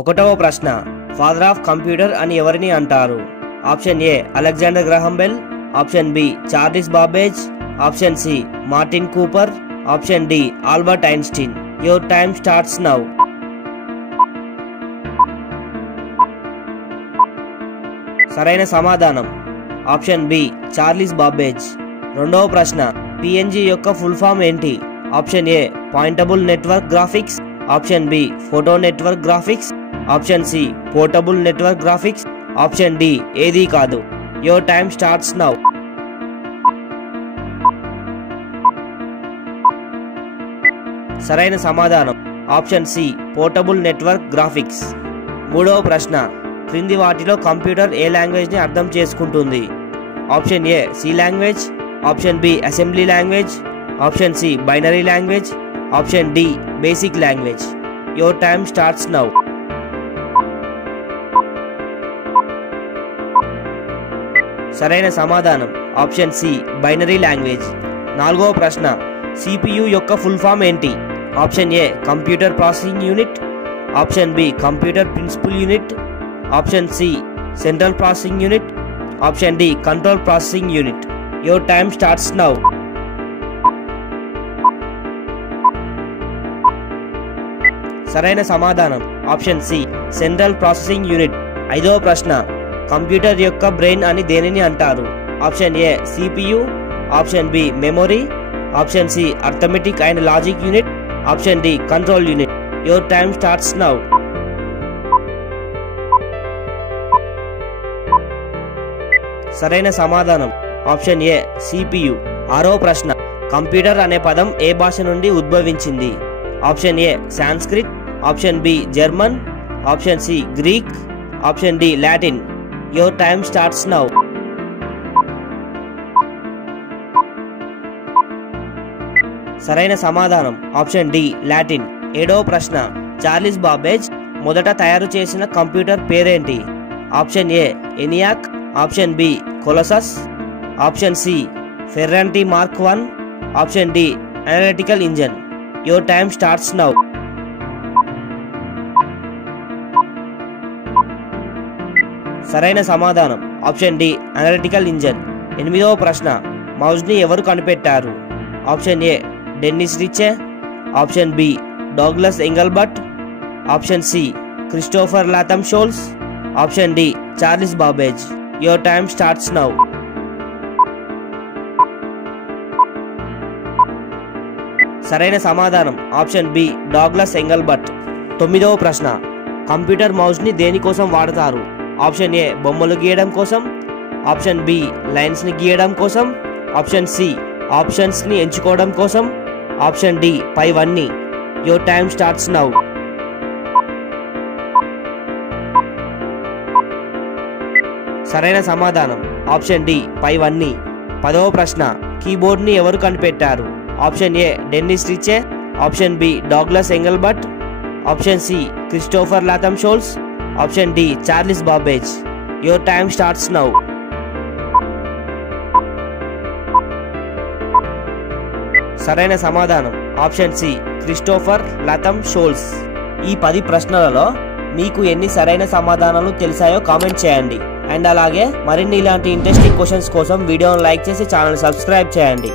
ఒకటవ ప్రశ్న, father of computer అని ఎవరిని అంటారు? Option A Alexander Graham Bell, option B Charles Babbage, option C Martin Cooper, option D Albert Einstein. Your time starts now. సరైన సమాధానం option B Charles Babbage. రెండవ ప్రశ్న, PNG యొక్క ఫుల్ ఫామ్ ఏంటి? Option A pointable network graphics, option B photo network graphics, option C portable network graphics, option D ఏదీ కాదు. Your time starts now. సరైన సమాధానం option C portable network graphics. మూడవ ప్రశ్న, క్రింది వాటిలో కంప్యూటర్ ఏ లాంగ్వేజ్ ని అర్థం చేసుకుంటుంది? Option A C language, option B assembly language, option C binary language, option D basic language. Your time starts now. సరైన సమాధానం ఆప్షన్ సి బైనరీ లాంగ్వేజ్. నాలుగవ ప్రశ్న, సిపియు యొక్క ఫుల్ ఫామ్ ఏంటి? Option A computer processing unit, option B computer principal unit, option C central processing unit, option D control processing unit. Your time starts now. సరైన సమాధానం option C central processing unit. ఐదవ ప్రశ్న, computer యొక్క brain అని దేనిని అంటారు? Option A CPU, option B memory, option C arithmetic and logic unit, option D control unit. Your time starts now. సరైన సమాధానం ఆప్షన్ ఏ సిపియు. ఆరవ ప్రశ్న, కంప్యూటర్ అనే పదం ఏ భాష నుండి ఉద్భవించింది? Option A Sanskrit, option B German, option C Greek, option D Latin. Your time starts now. సరైన సమాధానం ఆప్షన్ డి లాటిన్. ఏడవ ప్రశ్న, చార్లెస్ బాబేజ్ మొదట తయారు చేసిన కంప్యూటర్ పేరేంటి? Option A ENIAC, option B Colossus, option C Ferranti Mark 1, option D analytical engine. Your time starts now. సరైన సమాధానం ఆప్షన్ డి అనలిటికల్ ఇంజన్. ఎనిమిదవ ప్రశ్న, మౌస్ ని ఎవరు కనిపెట్టారు? Option A Dennis Ritchie, option B Douglas Engelbart, option C Christopher Latham Sholes, option D Charles Babbage. Your time starts now. సరైన సమాధానం option B Douglas ఎంగల్బర్ట్. తొమ్మిదవ ప్రశ్న, కంప్యూటర్ మౌస్ ని దేనికోసం వాడతారు? ఆప్షన్ ఏ బొమ్మలు గీయడం కోసం, ఆప్షన్ బి లైన్స్ ని గీయడం కోసం, ఆప్షన్ సి ఆప్షన్స్ ని ఎంచుకోవడం కోసం, ఆప్షన్ డి పైవన్నీ. Your time starts now. సరైన సమాధానం ఆప్షన్ డి పైవన్నీ. పదవ ప్రశ్న, కీబోర్డ్ ని ఎవరు కనిపెట్టారు? Option A Dennis Ritchie, option B Douglas Engelbart, option C Christopher Latham Sholes, option D Charles Babbage. Your time starts now. సరైన సమాధానం option C Christopher Latham Sholes. ఈ 10 ప్రశ్నలలో మీకు ఎన్ని సరైన సమాధానాలు తెలిసాయో కామెంట్ చేయండి. అండ్ అలాగే మరిన్ని ఇలాంటి ఇంట్రెస్టింగ్ క్వశ్చన్స్ కోసం వీడియోను లైక్ చేసి ఛానల్ సబ్స్క్రైబ్ చేయండి.